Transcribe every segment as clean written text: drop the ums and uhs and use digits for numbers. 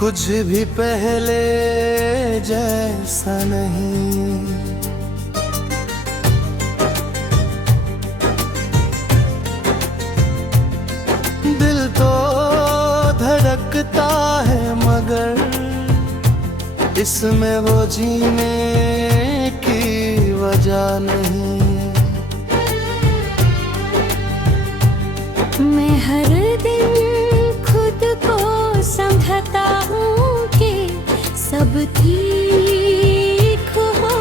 कुछ भी पहले जैसा नहीं। दिल तो धड़कता है मगर इसमें वो जीने की वजह नहीं। मैं हर दिन खुद को समझता हूँ कि सब ठीक हो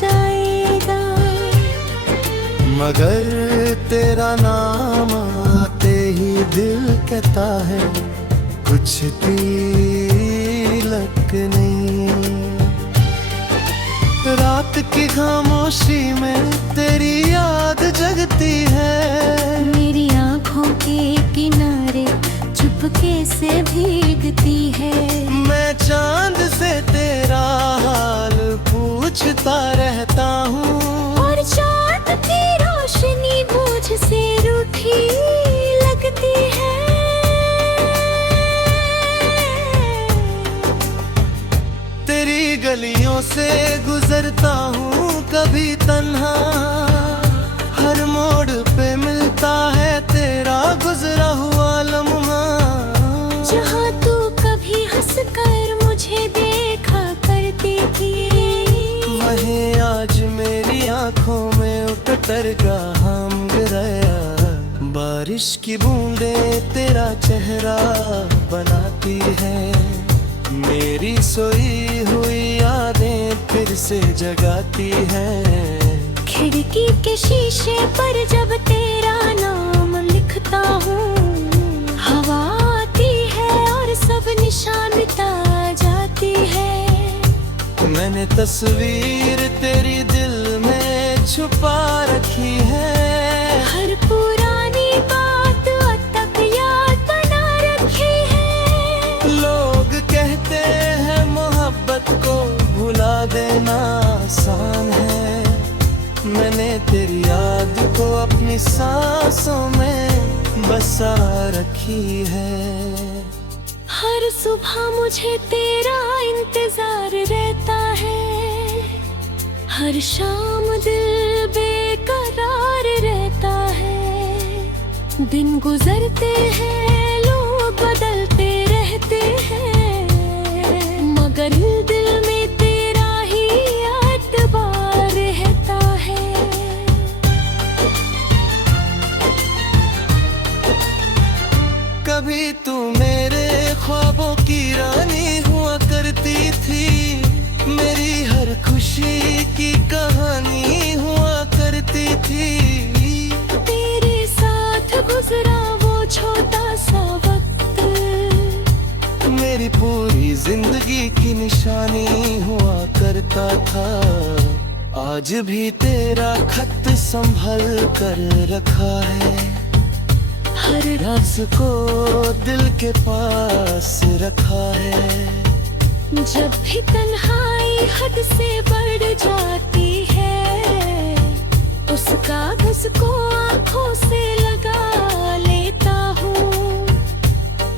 जाएगा, मगर तेरा नाम आते ही दिल कहता है कुछ तिलक नहीं। रात की खामोशी में तेरी याद जगती है, मेरी आँखों के किनारे चुपके से भीगती है। मैं चांद से तेरा हाल पूछता रहता हूँ, और चाँद की रोशनी मुझसे रूठी लगती है। तेरी गलियों से गुजरता हूँ कभी तन्हा, हर मोड़ पे मिलता है तेरा गुजरा हुआ लम्हा। जहाँ तू कभी हंसकर मुझे देखा करती थी, वहीं आज मेरी आंखों में उतर का हम गिराया। बारिश की बूंदें तेरा चेहरा बनाती है, मेरी सोई हुई यादें फिर से जगाती है। खिड़की के शीशे पर जब तेरा नाम लिखता हूँ, हवा आती है और सब निशान मिटा जाती है। मैंने तस्वीर तेरी दिल में छुपा रखी है, हर पुरानी बात अब तक याद बना रखी है। लोग कहते हैं मोहब्बत को भुला देना आसान है, मैंने तेरी याद को अपनी सांसों में बसा रखी है। हर सुबह मुझे तेरा इंतजार रहता है, हर शाम दिल बेकरार रहता है। दिन गुजरते हैं लोग बदलते रहते हैं, मगर दिल में तेरा ही एतबार रहता है। कभी तू मेरे ख्वाबों की रानी हुआ करती थी, मेरी हर खुशी की कहानी हुआ करती थी। तेरे साथ गुजरा वो छोटा सा वक्त, मेरी पूरी जिंदगी की निशानी हुआ करता था। आज भी तेरा खत संभल कर रखा है, हर राज को दिल के पास रखा है। जब भी तन्हाई हद से बढ़ जाती है, उस कागज को आंखों से लगा लेता हूँ।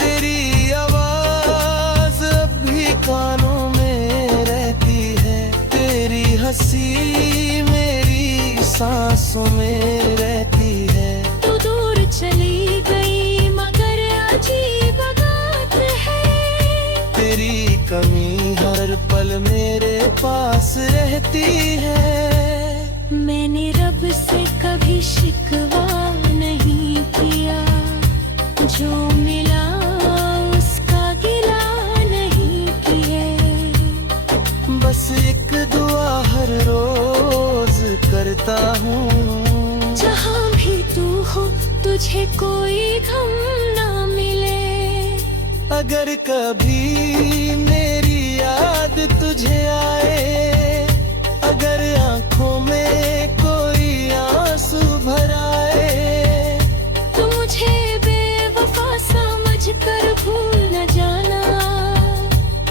तेरी आवाज अब भी कानों में रहती है, तेरी हंसी मेरी सांसों में रहती है। तू दूर चली गई मगर अजीब बात है, तेरी कमी हर पल मेरे पास रहती है। मैंने रब से कभी शिकवा नहीं किया, जो मिला उसका गिला नहीं किया। बस एक दुआ हर रोज करता हूँ, जहाँ भी तू हो तुझे कोई गम ना मिले। अगर कभी मेरी याद तुझे आए, अगर आंखों में कोई आंसू भर आए, तू मुझे बेवफा समझ कर भूल न जाना।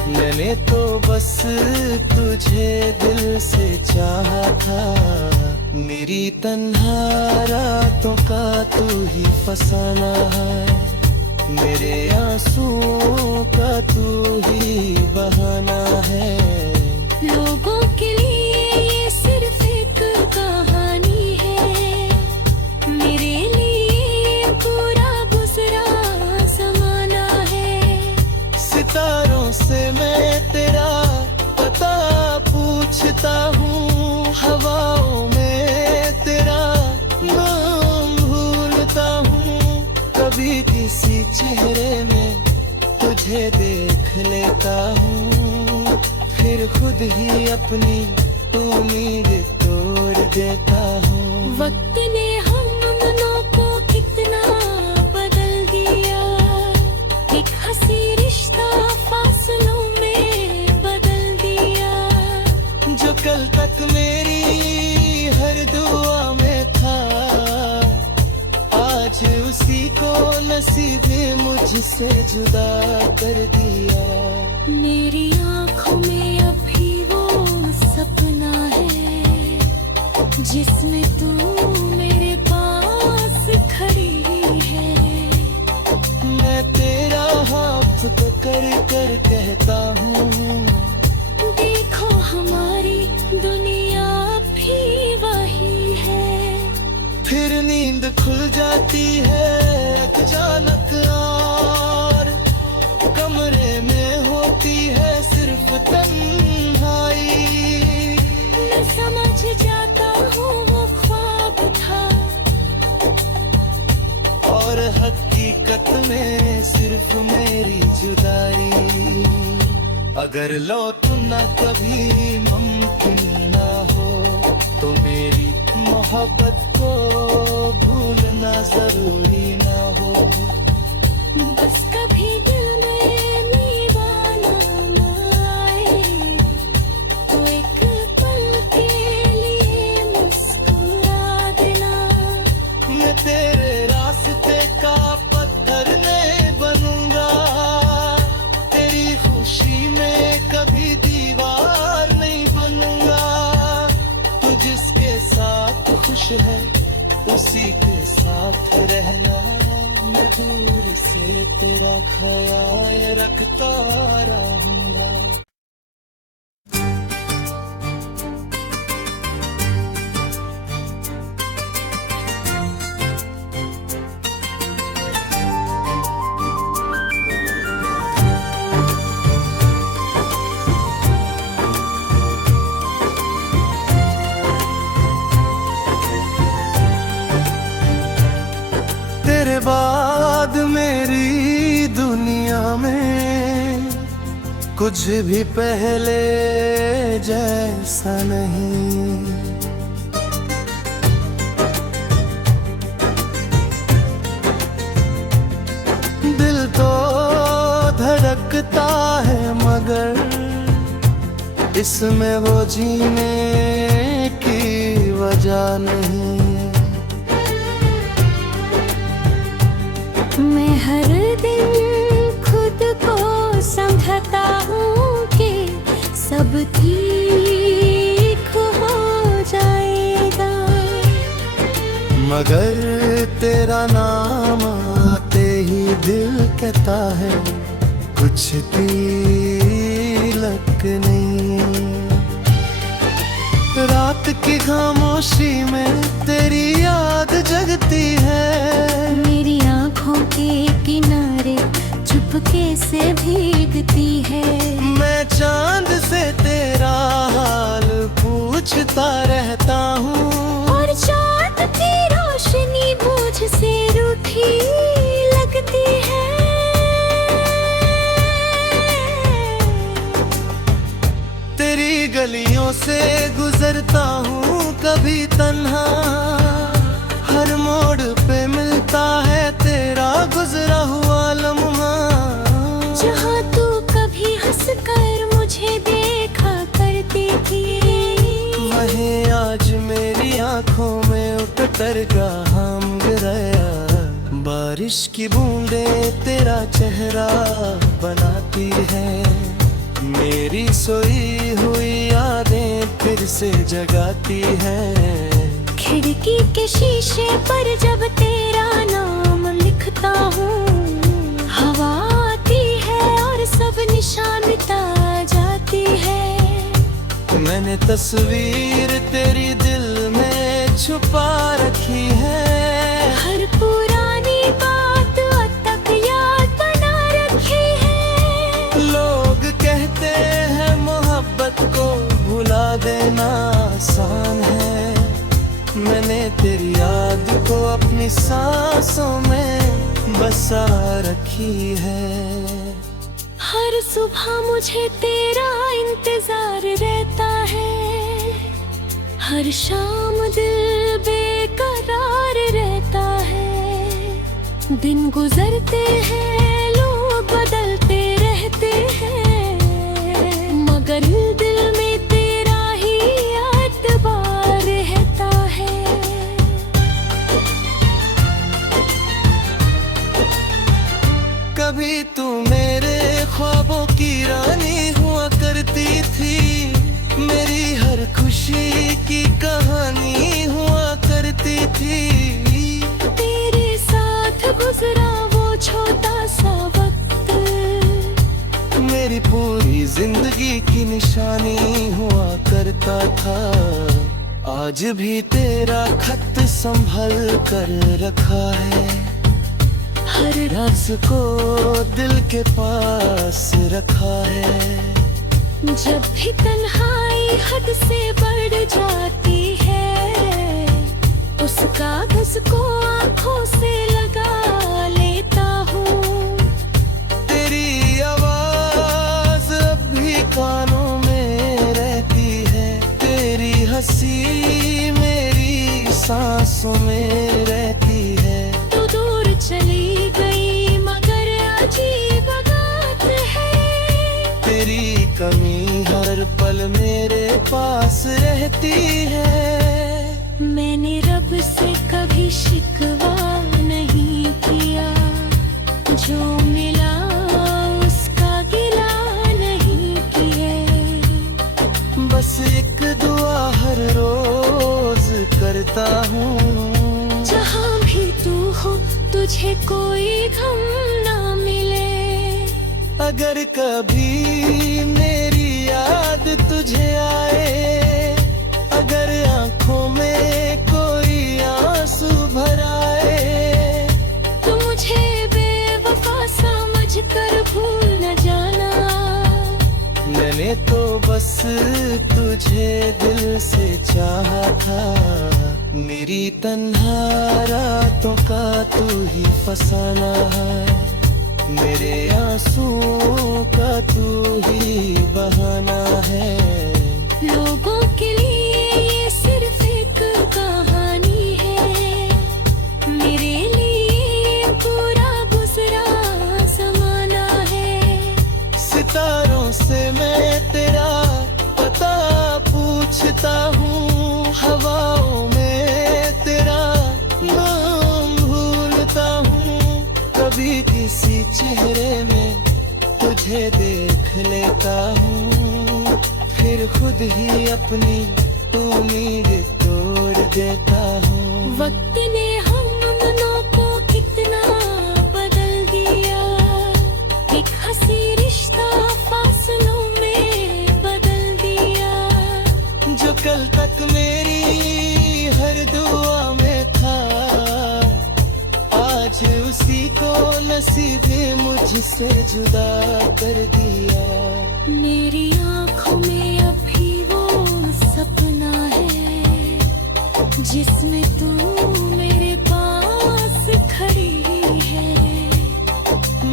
मैंने तो बस तुझे दिल से चाहा था, मेरी तन्हा रातों का तू ही फसाना है। मेरे आंसुओं का तू ही बहाना है। लोगों के लिए ये सिर्फ एक कहानी है, मेरे लिए पूरा गुजरा जमाना है। सितारों से मैं तेरा पता पूछता हूँ, हवाओं में तेरा नाम भूलता हूँ। कभी किसी चेहरे में तुझे देख लेता हूँ, फिर खुद ही अपनी उम्मीद तोड़ देता हूँ। वक्त ने हम दोनों को कितना बदल दिया, एक हंसी रिश्ता फासलों में बदल दिया। जो कल तक मेरी हर दुआ में था, आज उसी को नसीब ने मुझसे जुदा कर दिया। मेरी आँखों में अभी वो सपना है, जिसमें तू मेरे पास खड़ी है। मैं तेरा हाथ पकड़ कर कहता हूँ, देखो हमारी दुनिया भी वही है। फिर नींद खुल जाती है अचानक और कमरे में होती है सिर्फ तन्हाई। मैं समझ जाता हूँ वो ख्वाब था, और हकीकत में सिर्फ मेरी जुदाई। अगर लौटना कभी मुमकिन ना हो, तो मेरी मोहब्बत को भूलना जरूरी ना हो। बस कभी दिल में दीवाना न आए, तो एक पल के लिए मुस्कुरा देना। मैं तेरे रास्ते का पत्थर नहीं बनूंगा, तेरी खुशी में कभी दीवार नहीं बनूंगा। तू जिसके साथ खुश है उसी के साथ रहना, मैं दूर से तेरा ख्याल रखता रहूंगा। तेरे बाद मेरी दुनिया में कुछ भी पहले जैसा नहीं। दिल तो धड़कता है मगर इसमें वो जीने की वजह नहीं। मैं हर दिन खुद को समझता हूँ कि सब ठीक हो जाएगा, मगर तेरा नाम आते ही दिल कहता है कुछ तिलक नहीं। रात की खामोशी में तेरी याद जगती है, मेरी आँखों के किनारे चुपके से भीगती है। मैं चांद से तेरा हाल पूछता रहता हूँ, और चाँद की रोशनी मुझसे रूठी लगती है। तेरी गलियों से गुजरता हूँ कभी तन्हा, हर मोड़ पे मिलता है तेरा गुजरा हुआ लम्हा। जहाँ तू कभी हंसकर मुझे देखा करती थी, वहीं आज मेरी आंखों में उतर का हम गिराया। बारिश की बूंदें तेरा चेहरा बनाती है, मेरी सोई हुई यादें फिर से जगाती है। खिड़की के शीशे पर जब तेरा नाम लिखता हूँ, मैंने तस्वीर तेरी दिल में छुपा रखी है। हर पुरानी बात अब तक याद बना रखी है। लोग कहते हैं मोहब्बत को भुला देना आसान है, मैंने तेरी याद को अपनी सांसों में बसा रखी है। हर सुबह मुझे तेरा इंतजार रहता है, हर शाम दिल बेकरार रहता है। दिन गुजरते हैं, लोग बदलते रहते हैं, मगर दिल में तेरा ही एतबार रहता है। कभी तू मेरे ख्वाबों की रानी हुआ करती थी, मेरी हर खुशी की कहानी हुआ करती थी। तेरे साथ गुजरा वो छोटा सा वक्त, मेरी पूरी जिंदगी की निशानी हुआ करता था। आज भी तेरा खत संभल कर रखा है, हर राज को दिल के पास रखा है। जब भी तन्हाई हद से बढ़ जाती है, उस कागज को आंखों से लगा लेता हूँ। तेरी आवाज अब भी कानों में रहती है, तेरी हंसी मेरी सांसों में रहती है। तू दूर चली गई मगर अजीब बात है, तेरी कमी हर पल मेरे पास रहती है। मैंने रब से कभी शिकवा नहीं किया, जो मिला उसका गिला नहीं किए। बस एक दुआ हर रोज करता हूँ, जहाँ भी तू हो तुझे कोई गम ना मिले। अगर कभी मेरी याद तुझे आए, अगर आंखों में कोई आंसू भर आए, तू मुझे बेवफा समझ कर भूल न जाना। मैंने तो बस तुझे दिल से चाहा था, मेरी तन्हा रातों का तू ही फसाना है, मेरे आंसुओं का तू ही बहाना है। लोगों के लिए ये सिर्फ एक कहानी है, मेरे लिए पूरा गुजरा जमाना है। सितारों से मैं तेरा पता पूछता हूँ, हवाओं में तेरा नाम भूलता हूँ। कभी किसी चेहरे में तुझे देख लेता हूँ, फिर खुद ही अपनी उम्मीद तोड़ देता हूँ। वक्त ने हम दोनों को कितना बदल दिया, एक हंसी रिश्ता फासलों में बदल दिया। जो कल तक मेरी हर दुआ में था, आज उसी को नसीब ने मुझसे जुदा कर दिया। मेरी आँखों में अभी वो सपना है, जिसमें तू मेरे पास खड़ी है।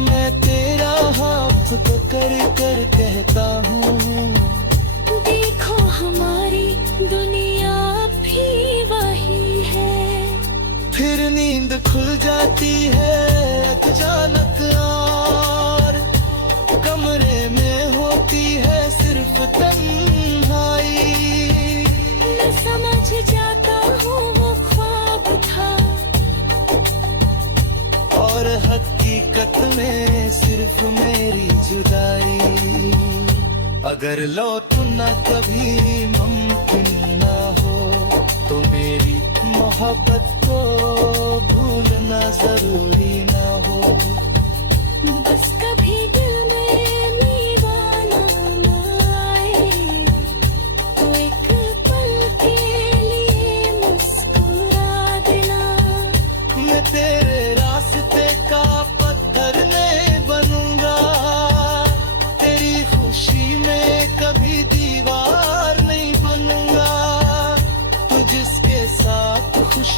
मैं तेरा हाथ पकड़ कर कहता हूँ, देखो हमारी दुनिया भी वही है। फिर नींद खुल जाती है अचानक और कमरे में होती है सिर्फ तन्हाई। मैं समझ जाता हूँ वो ख्वाब था, और हकीकत में सिर्फ मेरी जुदाई। अगर लौटना कभी मुमकिन ना हो, तो मेरी मोहब्बत को भूलना जरूरी ना हो। बस कभी दिल में दीवाना ना आए, तो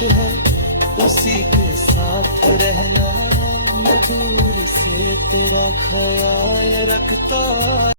है उसी के साथ रहना, मैं दूर से तेरा ख्याल रखता